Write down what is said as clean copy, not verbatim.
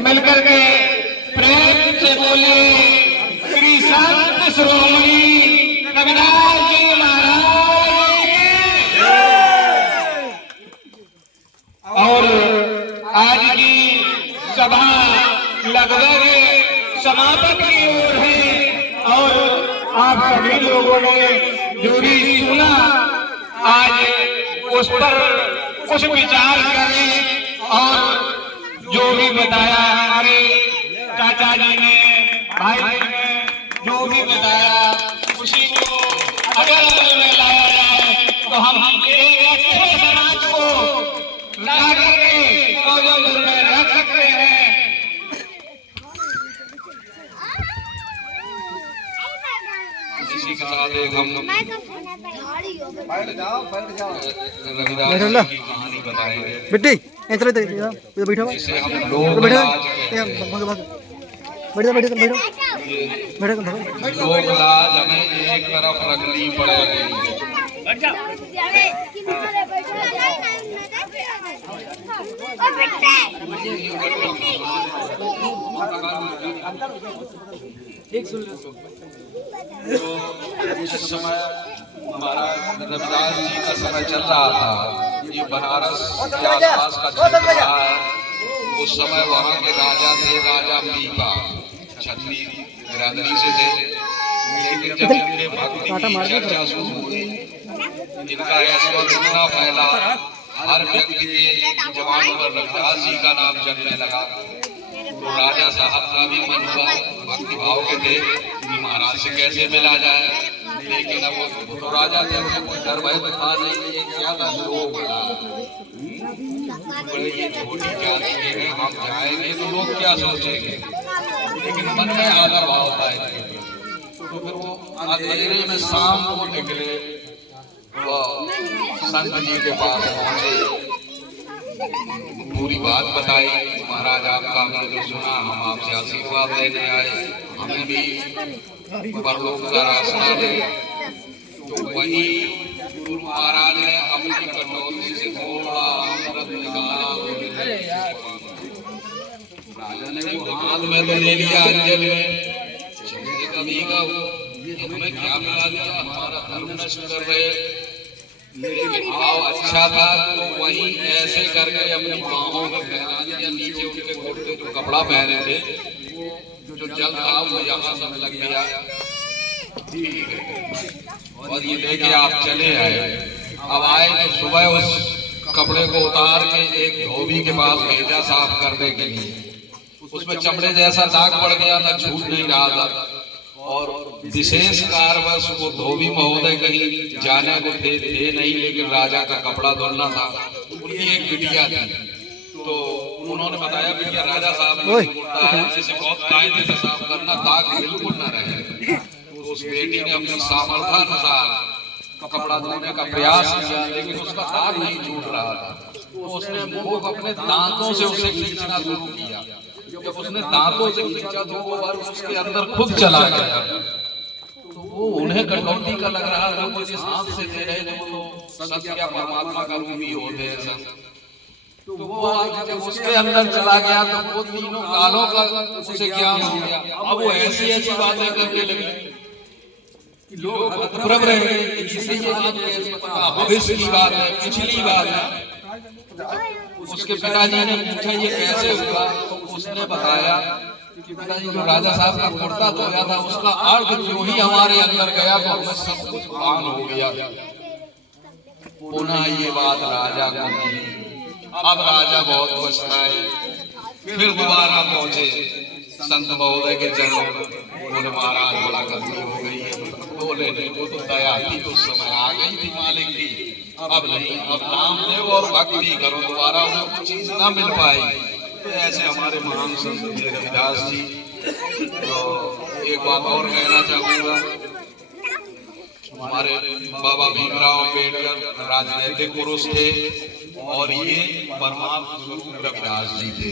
मिलकर के प्रेम से बोले श्री संत श्रोमणी रविदास जी महाराज की। और आज की सभा लगभग समापन की ओर है और आप सभी लोगों ने जो भी सुना आज उस पर कुछ विचार करें और जो भी बताया हमारे चाचा जी ने, भाई जी ने जो भी बताया उसी को अगर अमल में लाया जाए तो हम एक अच्छे समाज को ला करके नौजवान में रख सकते हैं। इसी के साथ हम बैठ जाओ रविदास की कहानी बताएंगे। बेटी चलो बैठो बैठो लोग लाज हमें एक तरफ रखनी पड़ेगी। जिस समय हमारा रविदास जी का समय चल रहा था, ये बनारस के आसपास का क्षेत्र रहा है। उस समय वहाँ के राजा थे राजा अम्बिका, क्षत्रिय बिरादरी से थे। लेकिन जब इनके भक्ति की चर्चा शुरू हुई, इनका ऐश्वर्य इतना फैला, हर व्यक्ति के जवान पर रविदास जी का नाम चलने लगा। तो राजा साहब का भी मन हुआ, भक्ति भाव के थे कि महाराज से कैसे मिला जाए। लेकिन अब वो तो राजा थे, उन्हें कोई डर भय तो था नहीं। ये क्या था, लोग ये छोटी जाति के हम जाएंगे तो लोग क्या सोचेंगे, लेकिन मन में आदर भाव था। तो फिर वो अंधेरे में शाम को निकले, वो संत जी के पास पहुंचे, पूरी बात बताई। महाराज आपका हमने जो सुना, हम आपसे आशीर्वाद लेने आए, हमें भी परलोक का रास्ता दे। तो वही गुरु महाराज ने अपनी कटौती से थोड़ा अमृत निकाला, राजा ने वो हाथ में तो ले लिया अंजलि में। कभी का हमें क्या मिला दिया, हमारा धर्म नष्ट कर रहे। लेकिन भाव अच्छा था, तो वही ऐसे करके अपनी बाहों में फैला दिया। नीचे उनके कुर्ते जो कपड़ा पहने थे, जो जल था वो यहाँ सब लग गया। ठीक है, और ये लेके आप चले आए। अब आए तो सुबह उस कपड़े को उतार के एक धोबी के पास भेजा साफ करने के लिए। उसमें चमड़े जैसा दाग पड़ गया था, छूट नहीं रहा था। और विशेष कारणवश वो धोबी महोदय कहीं जाने को थे नहीं, लेकिन राजा का कपड़ा धुलना था। उनकी एक बिटिया थी, तो उन्होंने बताया बिटिया राजा साहब ने जैसे बहुत कायदे से साफ करना, दाग बिल्कुल न रहे। तो उस बेटी ने अपनी सामर्थ्यानुसार कपड़ा धोने का प्रयास किया, लेकिन उसका दाग नहीं छूट रहा था। तो उसने मुंह अपने दांतों से उसे खींचना शुरू किया। जब उसने दांतों से खींचा तो वो उसके अंदर खुद चला गया। तो वो उन्हें कटौती का लग रहा था, वो जिस हाथ से दे रहे थे वो सत्य क्या परमात्मा का रूप ही होते हैं सब। तो वो जब उसके अंदर चला गया तो वो तीनों कालों का उसे ज्ञान हो गया। अब वो ऐसी ऐसी बातें करने लगे कि लोग भ्रम रहे कि इसलिए भविष्य की बात है, पिछली बात है। उसके पिताजी ने पूछा ये कैसे हुआ, तो उसने बताया कि पिताजी जो राजा साहब का कुर्ता धोया था उसका अर्थ जो ही हमारे अंदर गया तो हमें सब कुछ भान हो गया। पुनः ये बात राजा को मिली। अब राजा बहुत पछताए, फिर दोबारा पहुंचे संत महोदय के चरणों में। बोले महाराज बड़ा गलती हो गई है। बोले नहीं, वो तो दया थी, उस समय आ गई थी मालिक की। अब नहीं, अब नाम ले और भक्ति करो, दोबारा उन्हें वो चीज ना मिल पाई। तो ऐसे हमारे महान संत रविदास जी। तो एक बात और कहना चाहूंगा, हमारे बाबा भीमराव अम्बेडकर राजनीतिक पुरुष थे और ये परमात्मा स्वरूप रविदास जी थे।